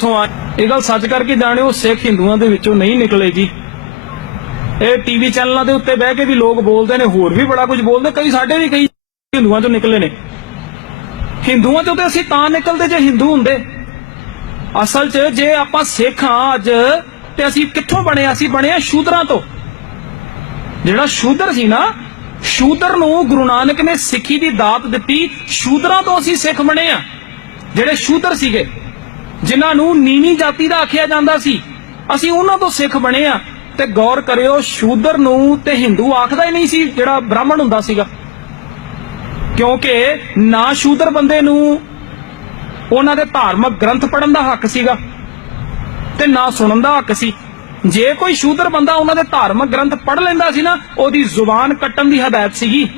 ਇੱਥੋਂ ਆ ਇਹ ਗੱਲ ਸੱਚ ਕਰਕੇ ਜਾਣਿਓ, ਸਿੱਖ ਹਿੰਦੂਆਂ ਦੇ ਵਿੱਚੋਂ ਨਹੀਂ ਨਿਕਲੇ ਜੀ। ਇਹ ਟੀਵੀ ਚੈਨਲਾਂ ਦੇ ਉੱਤੇ ਬਹਿ ਕੇ ਵੀ ਲੋਕ ਬੋਲਦੇ ਨੇ, ਹੋਰ ਵੀ ਬੜਾ ਕੁਝ ਬੋਲਦੇ, ਕਈ ਸਾਡੇ ਵੀ ਕਈ ਹਿੰਦੂਆਂ ਚੋਂ ਨਿਕਲੇ ਨੇ। ਹਿੰਦੂਆਂ ਚੋਂ ਤੇ ਅਸੀਂ ਤਾਂ ਨਿਕਲਦੇ ਜੇ ਹਿੰਦੂ ਹੁੰਦੇ। ਅਸਲ 'ਚ ਜੇ ਆਪਾਂ ਸਿੱਖ ਹਾਂ ਅੱਜ, ਤੇ ਅਸੀਂ ਕਿੱਥੋਂ ਬਣੇ ਅਸੀਂ ਬਣੇ ਆ ਸ਼ੂਦਰਾਂ ਤੋਂ। ਜਿਹੜਾ ਸ਼ੂਦਰ ਸੀ ਨਾ, ਸ਼ੂਦਰ ਨੂੰ ਗੁਰੂ ਨਾਨਕ ਨੇ ਸਿੱਖੀ ਦੀ ਦਾਤ ਦਿੱਤੀ, ਸ਼ੂਦਰਾਂ ਤੋਂ ਅਸੀਂ ਸਿੱਖ ਬਣੇ ਆ। ਜਿਹੜੇ ਸ਼ੂਦਰ ਸੀਗੇ ਜਿਨ੍ਹਾਂ ਨੂੰ ਨੀਵੀਂ ਜਾਤੀ ਦਾ ਆਖਿਆ ਜਾਂਦਾ ਸੀ। ਅਸੀਂ ਉਹਨਾਂ ਤੋਂ ਸਿੱਖ ਬਣੇ ਆ ਤੇ ਗੌਰ ਕਰਿਓ ਸ਼ੂਦਰ ਨੂੰ ਤੇ ਹਿੰਦੂ ਆਖਦਾ ਹੀ ਨਹੀਂ ਸੀ ਜਿਹੜਾ ਬ੍ਰਾਹਮਣ ਹੁੰਦਾ ਸੀਗਾ। ਕਿਉਂਕਿ ਨਾ ਸ਼ੂਦਰ ਬੰਦੇ ਨੂੰ ਉਹਨਾਂ ਦੇ ਧਾਰਮਿਕ ਗ੍ਰੰਥ ਪੜਨ ਦਾ ਹੱਕ ਸੀਗਾ ਤੇ ਨਾ ਸੁਣਨ ਦਾ ਹੱਕ ਸੀ। ਜੇ ਕੋਈ ਸ਼ੂਦਰ ਬੰਦਾ ਉਹਨਾਂ ਦੇ ਧਾਰਮਿਕ ਗ੍ਰੰਥ ਪੜ੍ਹ ਲੈਂਦਾ ਸੀ ਨਾ, ਉਹਦੀ ਜ਼ੁਬਾਨ ਕੱਟਣ ਦੀ ਹਦਾਇਤ ਸੀਗੀ।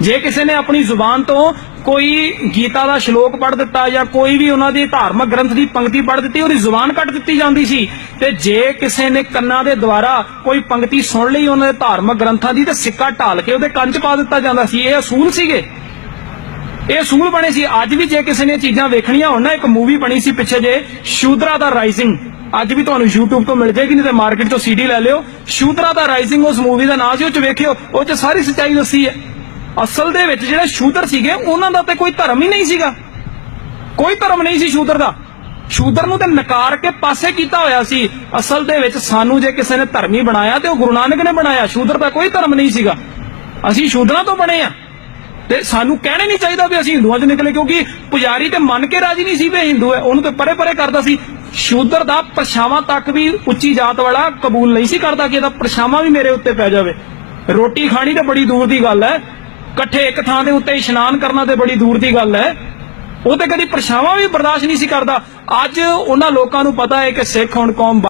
ਜੇ ਕਿਸੇ ਨੇ ਆਪਣੀ ਜ਼ੁਬਾਨ ਤੋਂ ਕੋਈ ਗੀਤਾ ਦਾ ਸ਼ਲੋਕ ਪੜ੍ਹ ਦਿੱਤਾ ਜਾਂ ਕੋਈ ਵੀ ਉਹਨਾਂ ਦੀ ਧਾਰਮਿਕ ਗ੍ਰੰਥ ਦੀ ਪੰਕਤੀ ਪੜ੍ਹ ਦਿੱਤੀ, ਉਹਦੀ ਜ਼ੁਬਾਨ ਕੱਟ ਦਿੱਤੀ ਜਾਂਦੀ ਸੀ। ਤੇ ਜੇ ਕਿਸੇ ਨੇ ਕੰਨਾਂ ਦੇ ਦੁਆਰਾ ਕੋਈ ਪੰਕਤੀ ਸੁਣ ਲਈ ਉਹਨਾਂ ਦੇ ਧਾਰਮਿਕ ਗ੍ਰੰਥਾਂ ਦੀ, ਤੇ ਸਿੱਕਾ ਢਾਲ ਕੇ ਉਹਦੇ ਕੰਨ 'ਚ ਪਾ ਦਿੱਤਾ ਜਾਂਦਾ ਸੀ। ਇਹ ਅਸੂਲ ਸੀਗੇ। ਇਹ ਅਸੂਲ ਬਣੇ ਸੀ। ਅੱਜ ਵੀ ਜੇ ਕਿਸੇ ਨੇ ਚੀਜ਼ਾਂ ਵੇਖਣੀਆਂ ਹੋਣ ਨਾ, ਇੱਕ ਮੂਵੀ ਬਣੀ ਸੀ ਪਿੱਛੇ ਜੇ, ਸ਼ੂਦਰਾ ਦਾ ਰਾਈਜ਼ਿੰਗ ਅੱਜ ਵੀ ਤੁਹਾਨੂੰ YouTube ਤੋਂ ਮਿਲ ਜਾਏਗੀ, ਨਹੀਂ ਤੇ ਮਾਰਕੀਟ ਤੋਂ CD ਲੈ ਲਿਓ। ਸ਼ੂਦਰਾ ਦਾ ਰਾਈਜ਼ਿੰਗ ਉਸ ਮੂਵੀ ਦਾ ਨਾਮ ਸੀ, ਉਹ ਚ ਵੇਖਿਓ, ਉਹ ਚ ਸਾਰੀ ਸੱਚਾਈ ਦੱਸੀ ਹੈ। ਅਸਲ ਦੇ ਵਿੱਚ ਜਿਹੜੇ ਸ਼ੂਦਰ ਸੀਗੇ, ਉਹਨਾਂ ਦਾ ਤੇ ਕੋਈ ਧਰਮ ਹੀ ਨਹੀਂ ਸੀਗਾ। ਕੋਈ ਧਰਮ ਨਹੀਂ ਸੀ ਸ਼ੂਦਰ ਦਾ। ਸ਼ੂਦਰ ਨੂੰ ਤੇ ਨਕਾਰ ਕੇ ਪਾਸੇ ਕੀਤਾ ਹੋਇਆ ਸੀ। ਅਸਲ ਦੇ ਵਿੱਚ ਸਾਨੂੰ ਜੇ ਕਿਸੇ ਨੇ ਧਰਮੀ ਬਣਾਇਆ, ਤੇ ਉਹ ਗੁਰੂ ਨਾਨਕ ਨੇ ਬਣਾਇਆ। ਸ਼ੂਦਰ ਦਾ ਕੋਈ ਧਰਮ ਨਹੀਂ ਸੀਗਾ। ਅਸੀਂ ਸ਼ੂਦਰਾਂ ਤੋਂ ਬਣੇ ਆ। ਤੇ ਸਾਨੂੰ ਕਹਿਣੇ ਨਹੀਂ ਚਾਹੀਦਾ ਵੀ ਅਸੀਂ ਹਿੰਦੂਆਂ 'ਚ ਨਿਕਲੇ, ਕਿਉਂਕਿ ਪੁਜਾਰੀ ਤੇ ਮੰਨ ਕੇ ਰਾਜੀ ਨਹੀਂ ਸੀ ਵੀ ਇਹ ਹਿੰਦੂ ਹੈ। ਉਹਨੂੰ ਤੇ ਪਰੇ ਪਰੇ ਕਰਦਾ ਸੀ। ਸ਼ੂਦਰ ਦਾ ਪਰਛਾਵਾਂ ਤੱਕ ਵੀ ਉੱਚੀ ਜਾਤ ਵਾਲਾ ਕਬੂਲ ਨਹੀਂ ਸੀ ਕਰਦਾ ਕਿ ਇਹਦਾ ਪਰਛਾਵਾਂ ਵੀ ਮੇਰੇ ਉੱਤੇ ਪੈ ਜਾਵੇ। ਰੋਟੀ ਖਾਣੀ ਤਾਂ ਬੜੀ ਦੂਰ ਦੀ ਗੱਲ ਹੈ। ਇਕੱਠੇ ਇੱਕ ਥਾਂ ਦੇ ਉੱਤੇ ਇਸ਼ਨਾਨ ਕਰਨਾ ਤੇ ਬੜੀ ਦੂਰ ਦੀ ਗੱਲ ਹੈ। ਉਹ ਤੇ ਕਦੀ ਪਰਛਾਵਾਂ ਵੀ ਬਰਦਾਸ਼ਤ ਨਹੀਂ ਸੀ ਕਰਦਾ। ਅੱਜ ਉਹਨਾਂ ਲੋਕਾਂ ਨੂੰ ਪਤਾ ਹੈ ਕਿ ਸਿੱਖ ਹੁਣ ਕੌਮ